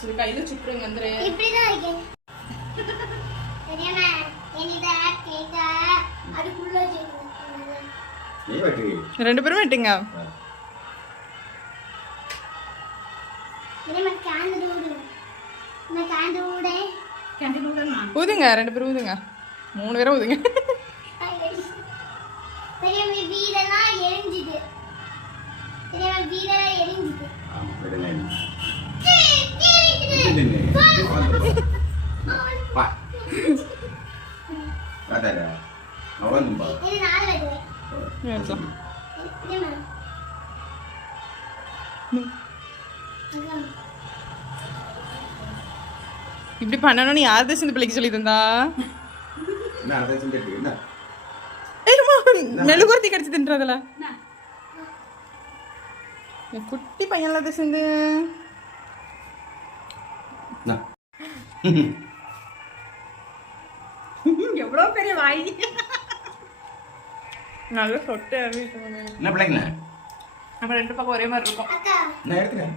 சொல்லி கையில சுற்றுங்க வந்துரு. இப்படிதான் இருக்கேன். தெரியுமா? என்னிதா கேக்கா அதுக்குள்ள ஜெயிங்க. நீ வெட்டி. ரெண்டு பேரும் வெட்டுங்க. தெரியுமா கேண்டில் ஊது. நான் கேண்டில் ஊதே. கேண்டில் ஊதமா? ஊதுங்க ரெண்டு பேரும் ஊதுங்க. மூணு பேரும் ஊதுங்க. தெரியுமா வீடெல்லாம் எரிஞ்சுது. தெரியுமா வீடெல்லாம் எரிஞ்சுது. ஆமா விடுங்க. வா அதாடா நோலந்தும்பா இது நாலு வருது. எடுக்கலாம். தெரியுமா? இப்படி பண்ணணும்னு யார் தேசம் இந்த பிள்ளைக்கு சொல்லி தந்தா? என்ன அதை செஞ்சுட்டு என்ன மெழுகுவர்த்தி கடிச்சு தின்றதுல குட்டி பையன்ல சேர்ந்து எவ்வளவு பெரிய வாய். நல்ல சொட்டை என்ன பிள்ளைங்களா நம்ம ரெண்டு பக்கம் ஒரே மாதிரி இருக்கும். நான் எடுக்கிறேன்.